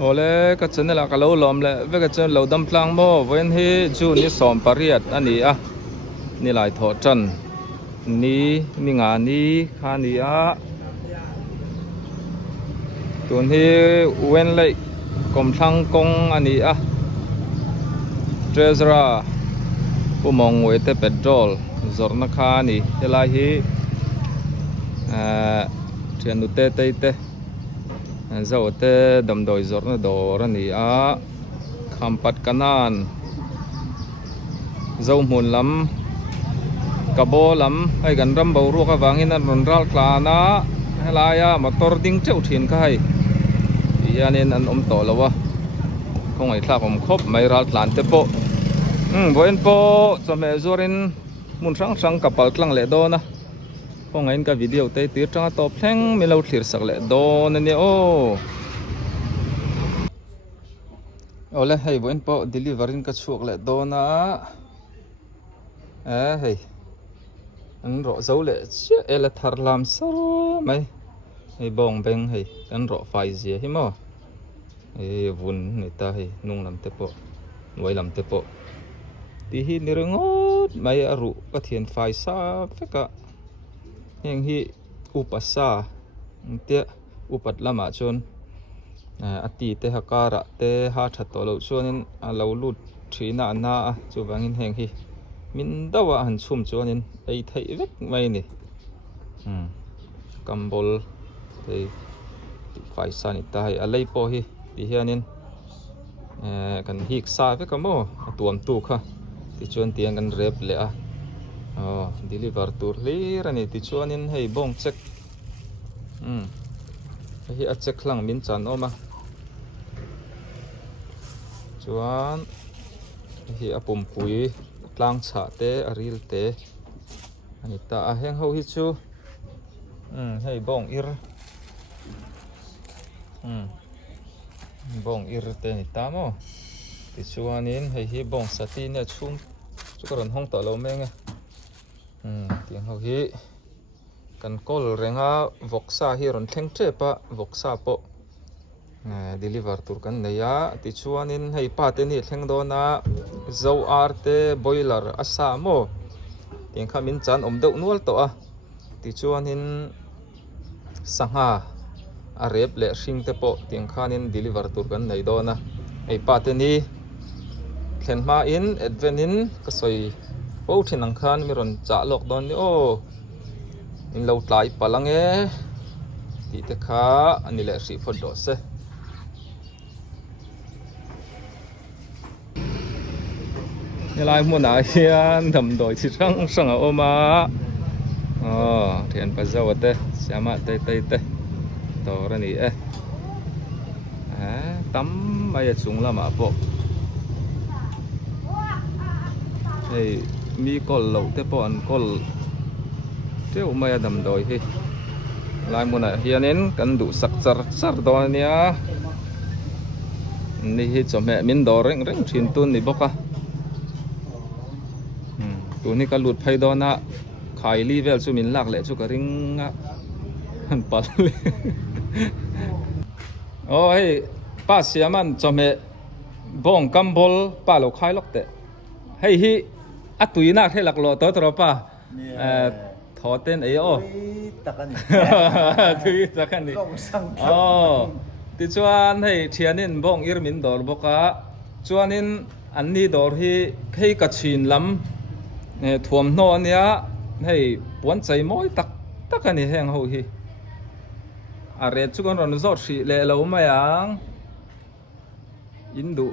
ole ka chen la ka lo lom le ve ka chen lo dam tlang mo wen hi chu ni som pariat ani a ni lai tho chan ni nga ni kha ni a tun hi wen lai kom thang kong ani a treasure pu mong we te petrol zorna kha ni helai hi thian nu te te zo te dam doi zorna dor ani a khampat kanan zo mun lam kabo lam ai gan ram bo ru ka wangin an ron ral klana helaya motor ding cheu thin ka hai yanin an to lawa không ai thlak om khop mai ral tlan te po boin po chome zorin mun sang sang kapal tlang le do na không ai ka video te tir tang to thleng mi lo thlir sak le do na ni o ole hei boin po delivery ka chuak le do na hei an ro zo le che ele thar lam sar mai hei bong beng hei an ro fai zia hi mo vun ni ta hei nung lam te po noi lam te po ti hi ni rengot mai aru ka thian fai sa feka heng hi upasa te upat lama chon ati te hakara te ha thatto lo chuanin a lo lut thina na chu wangin heng hi min dawa han chum chuanin ei thei vek mai ni kambol te fai sa ni ta hai alei po hi ti hianin kan hik sa vek mo atuam tu kha ti chuan tiang kan rep le a deliver tur le rani ti chuanin hei bong check hi a check lang min chan oma chuan hi a pum pui tlang cha te a ril te ani ta a heng ho hi chu hei bong ir bong ir te ni ta mo ti chuanin hei hi bong sati ne chum chu karon hong ta lo meng tiang ho hi kan kol renga voksa hi ron thleng trepa voksa po deliver tur kan neya ti chuanin hei pa te ni thleng do na zo arte boiler asa mo tiang kha min chan om deuh nual to a ti chuanin sangha a rep le hring te po tiang khanin deliver tur kan nei do na ei pa te ni thlen ma in advenin ka soi po thin ang khan mi ron cha lok don ni in lo tlai palange ti te kha ani le hri phot do se helai mun a hian dam doi chi sang sang a oma thian pa zo te siama te to ra ni tam mai chung lama po hei mi kol lo te po an kol teu mai dam doi hi lai mun a hianin kan du sak char do nia ni hi chome min do reng thin tun ni boka tu ni ka lut phai do na khai li vel chu min lak le chu ka ring han pal le hei pa siaman chome bong kambol pa lo khai lok te hei hi atuina thelak lo to tro pa thọ tên ấy thui takani ti chuan hei thianin bong ir min dor boka chuanin anni dor hi khei ka chin lam thuam hno ania hei puan chai moi tak ani heng ho hi a re chu kon ron zot hri le lo mayang indu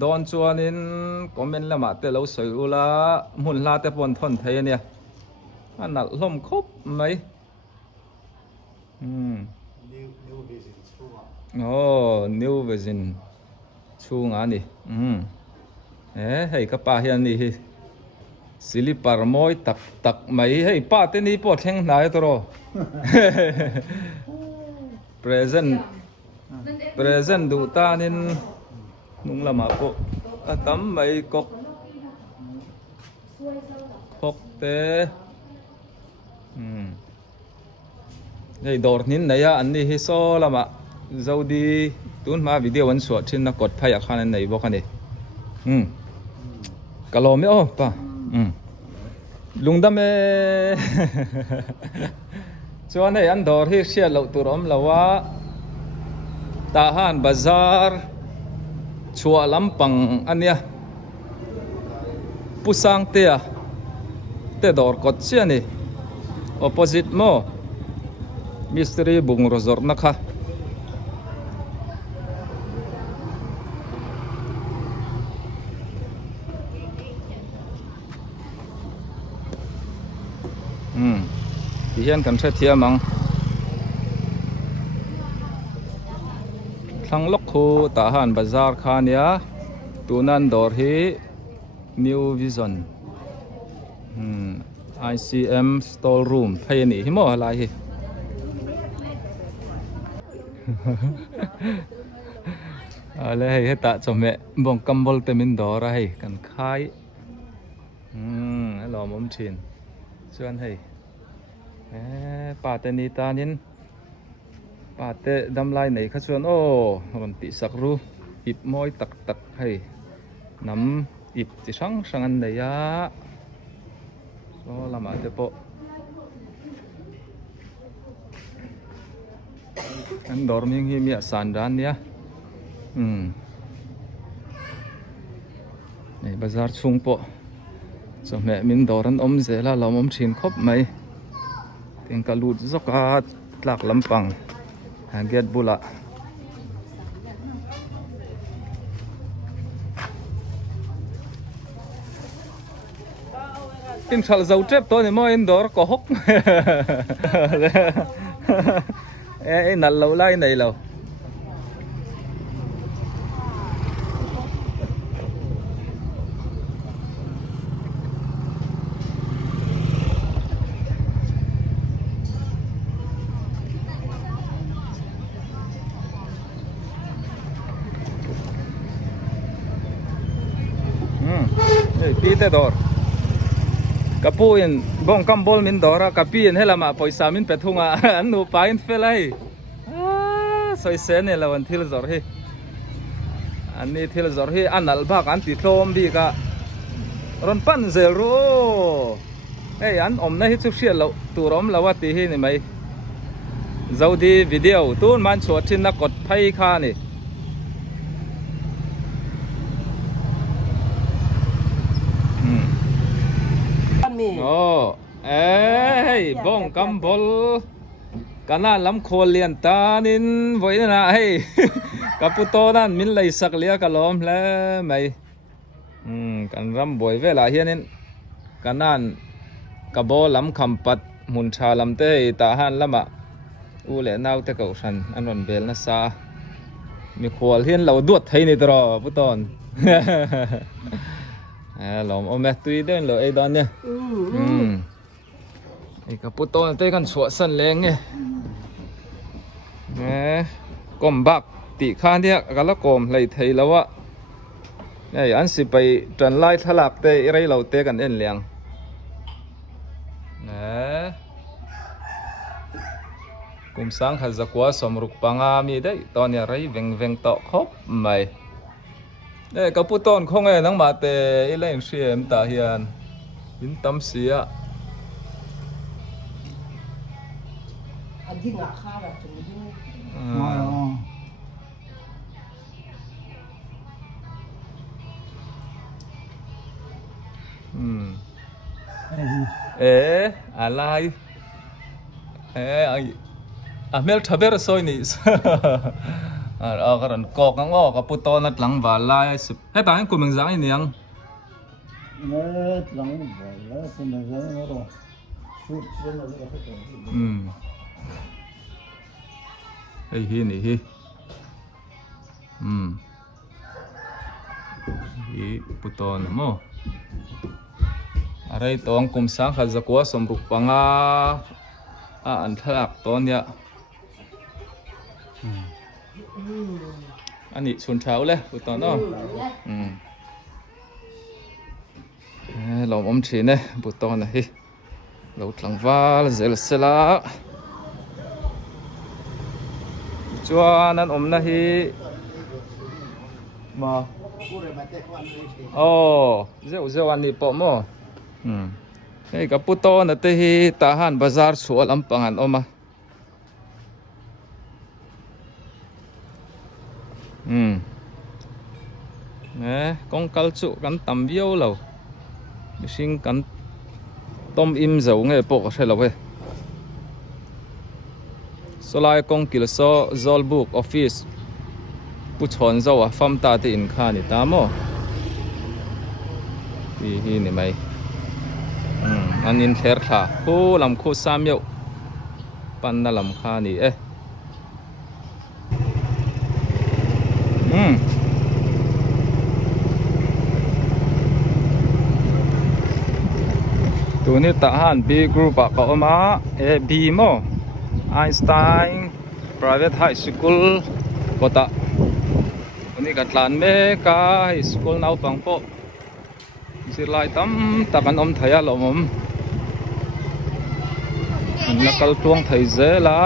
don chuanin comment lama te lo soi ula mun la te pon thon thei ania anal hlom khop mai new vision chung ani hei ka pa hian ni hi silipar moi tak mai hei pa te ni po thleng nai tro present du tanin nung lama po atam mai kok te hei dor nin naya anni hi so lama zodi tun ma video an suat thin na kot phai a khan an nei bawk ani kalom me o pa lungdam e chuan hei an dawr hi hriat lo tur awm lowa ta han bazar chua lampang ania pusang te a te dawr kot chi ani opposite mo mystery bung rozor na kha thì hiện cần sẽ thiam mang thằng lốc khu ta han bazar khania tunan dor hi New Vision ICM store room hay ni hi mo lai hi ale hay ta cho mẹ bong kambol te min dor ra hay kan khai lo mom chin chuan hay pa te ni ta nin pa te dam lai nei kha chuan o ron ti sak ru ip moi tak tak hay nam ip chi sang sang an nei ya so lama te po an dorming hi mi san dan nia nei bazar chung po so mẹ min doran om zela lom om thin khop mai tiếng cả lụt dốc cả lạc lắm bằng hàng ghét bula tin sal dầu trép tôi thì mỗi đó có hốc ê nặn lâu lai này lâu pi te dor kapuin bong kambol min dora kapien helama poisa min pethunga an nu pain felai soi sen ne lawan thil zor hi ani thil zor hi anal bak an ti thlom di ka ron pan zel ro ei an om na hi chu hriat lo turom lawati hi ni mai zodi video tun man chuat thin na kot phai kha ni ê bong cam bol kana lam khol lian ta nin voi na hey kaputo nan min lei sak lia kalom hle mai kan ram boi vela hianin kanan kabo lam khampat mun tha lam te ta han lama u le nau te kau san anon bel na sa mi khol hian lo duat thei ni tro puton lom ome tui den lo ei don nha ei kaputon te kan chua san leng nge kom bak ti khan dia kala kom lei thei lawa ei an si pai tran lai thalak te rei lo te kan en leng kum sang kha zakwa somruk panga mi dei ton ya rei veng veng to khop mai đây kaputon không ai nắng mà tê lên xem ta hiền in tâm xía anh đi ngã khá là chúng đi alai mel thaber soi ni karon kok ang kaputon at lang balay hey tangin kumeng zang iniyang lang balay sinazang ro shoot sila hey hi hi hi puton mo aray to ang kumsang khazakwa somruk panga an thalak ton ya anh xuân cháo lên buổi tối đó lòng ôm chỉ này buổi tối này lâu thằng va dễ là xe lá cho nên ôm này มา Pure mate kwan resti. โอ้เจ้าวันนี้ปอมอเฮ้ยกับปุตโตนะเตหิตาหันบาซาร์สวลำปังอันออกมาเนี่ยกงกัลจุกันตำเบี้ยวเราชิงกันต้มอิ่มเจ้าเงี้ยปกใช่หรอเว้ยสลายกงกิลโซซอลบุกออฟฟิศผู้ชนเจ้าฟัมตาติอินคานี่ตามอที่นี่ไหมอันนี้เทอร์ค่ะคู่ลำคู่สามเยอะปันน่ะลำคานี่ตัวนี้ทหาร B Group อะก็มาB โม Einstein Private High School ก็ตะวันนี้กัดลานเมกา High School นาวปังโปสิไลตั้มตะกันอมไทยละมนักกลตวงไทยเจล่ะ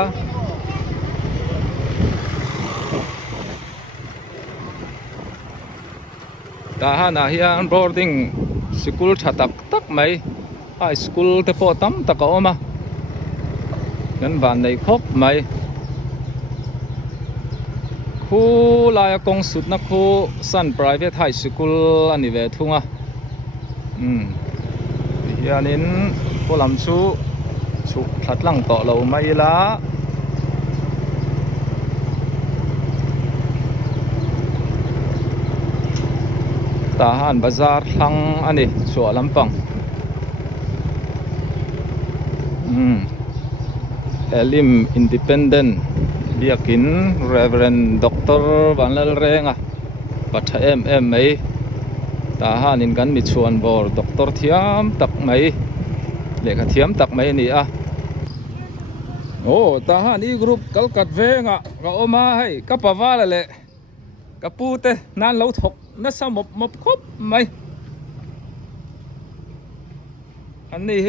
ทหารเฮียน boarding school ชัดตักไหม High School เตปอตั้มตะกอมางั้นวันในครบไหมคู่ลายกงสุดนักคู่ Sun Private High School อันนี้เวทุงอ่ะเฮียนินผู้ลำชูชุกทัดลังต่อเราไม่ละทหารบาซาร์ลังอันนี้ชัวลำปังเอลิมอินดิเพนเดนเบียกินเรเวรนด็อกเตอร์วันละเรงอ่ะปัทเอ็มไอทหารนินกันมีชวนบอร์ด็อกเตอร์เทียมตักไหมเล็กเทียมตักไหมนี่อ่ะโอ้ทหารนี่กรุ๊ปกัลกัดเวงอ่ะก็ออกมาให้กับปะว่าละเลยกับปูเตนั่นเราถกนั่นสมบครบไหมอันนี้เ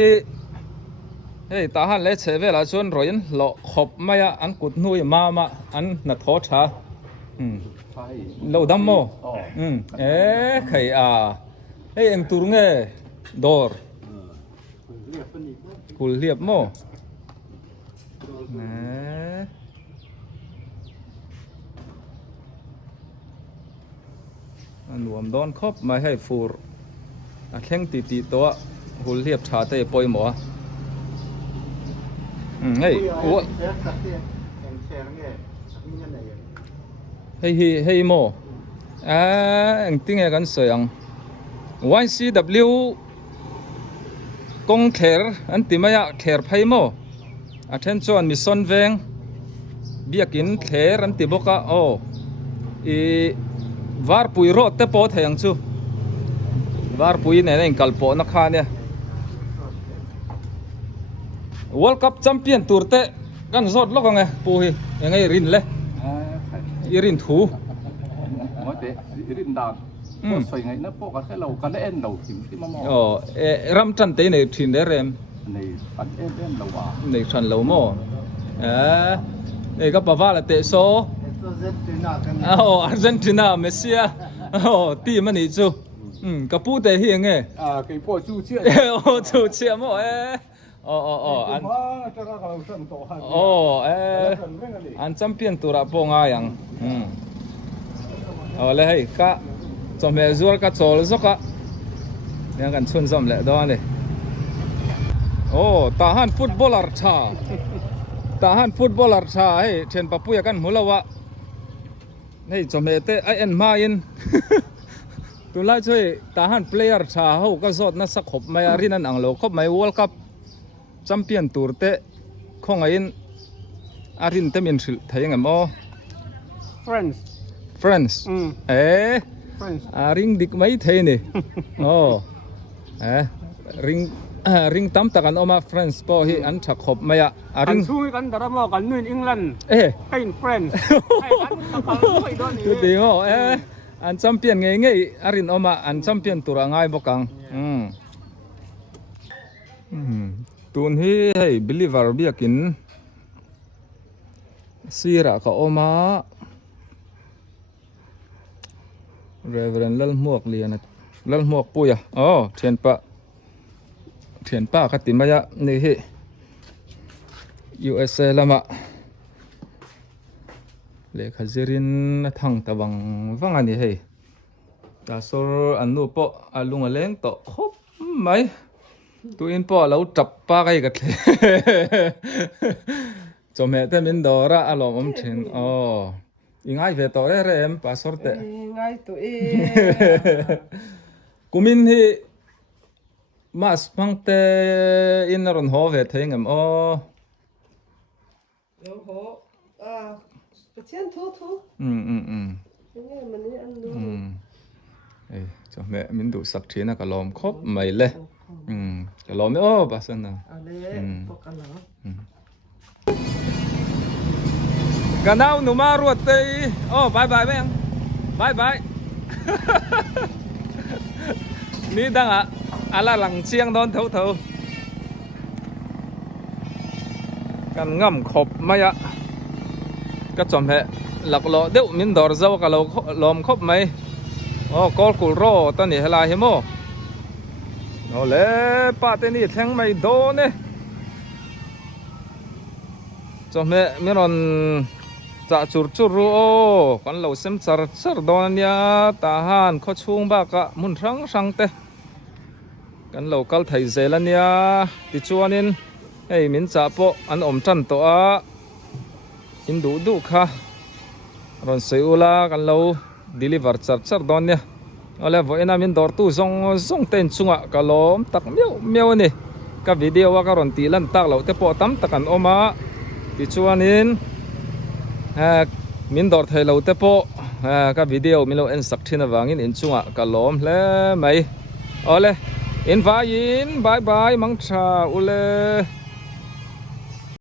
ฮ้ยทหารเล็กเชเวลาชวนรอยนหล่อขบไม่อ่ะอันกุดนุยมาอันนัดทอชาเราดำโมใครเฮ้ยเอ็งตูรงเง่ดอร์กุลเรียบโมอันรวมดอนครบไม่ให้ฟูร์แข่งตีตัวกุลเรียบชาเต้ปอยหมอเฮ้ยเฮ้ยโมอันติ้งกันสยัง YCW กงเขรอันติมายะเขรไพโมattention mission เวงเบียกินเขรอันติบกะโอวาร์ปุยโรเตโปเทียงชูวาร์ปุยเนี่ยนี่กัลโปนักข่าเนี่ยWorld Cup Champion Tour te kan zot lo kan puhi yang ai rin le irin thu ngote irin dan ko soi ngai na po ka khelo ka le en lo kim ti ma mo ram tran te ne thin de rem nei pan en lo wa nei tran lo mo ka pa va la te so Argentina Messi ti ma ni chu ka pu te hi nge kai po chu chia chu chia moอันอันแชมเปี้ยนตัวระปงอายังเลยให้กะจอมเมซัวกะโจลซอกะยังกันชวนซ้ำแหละดอนเลยทหารฟุตบอลอาร์ชาให้เช่นปะปุยกันมุลาวะให้จอมเมเตไอเอ็นมาอินตัวไล่ช่วยทหารเพลย์อาร์ชาเขาก็สดนักสักขบไม่อารีนันอังโลขบไม่วอลคัพแชมเปี้ยนตัวเตะของไอ้อารินเตมินสิลไทยยังไงมั้ง Friends Friends อาริงดิกไม่ไทยนี่ริงตั้มตะกันออกมา Friends พอที่อันฉักขบไม่อะอาริงช่วยกันแต่ละมอกันนู่นอังกฤษเป็น Friends ให้กันตะกันไปด้วยนี่ดีมั้งอันแชมเปี้ยนไงอารินออกมาอันแชมเปี้ยนตัวง่ายบกังตัวนี้ให้บิลลี่วาร์บีกินซีระก็ออกมา Reverend lal muak lian lal muak puya oh thian pa katimaya ni hi USA lama le khazirin thang tawang wang ani hei ta sor anu po alung aleng to hop mai tuin po lo tap pa kai ka the chome te min dora alom om thin oh ingai ve to re em pa sor te Ngay tụi kumin hi mas pangte in ron ho ve thengam o Đâu hổ Chén thu thu Thế nên mình đi ăn luôn ei cho mẹ min du sak thina ka lom khop mai le ka lom o ba san na À đấy Bọc ăn nó ganau numa ruat te oh bye bye bang bye bye ni dang ala lang chiang don thâu thâu kan ngam khop maya ka chom he lak lo deuh min dor zo ka lo lom khop mai oh kol kul ro ta ni hela hi mo no le pa te ni thleng mai do ne chom he miron cha chur chur ru o kan lo sem char char don ania ta han kho chung ba ka mun rang rang te kan lo kal thai zelania ti chuanin hei min cha po an om tan to a in du kha ron seula kan lo deliver char char don nia ole voina min dor tu zong ten chunga kalom tak meu ni ka video wa ka ron ti lan tak lo te po tam takan oma ti chuanin min dor thei lo te po ka video mi lo en sak thina wangin in chunga kalom hle mai ole in bye bye mang tha ule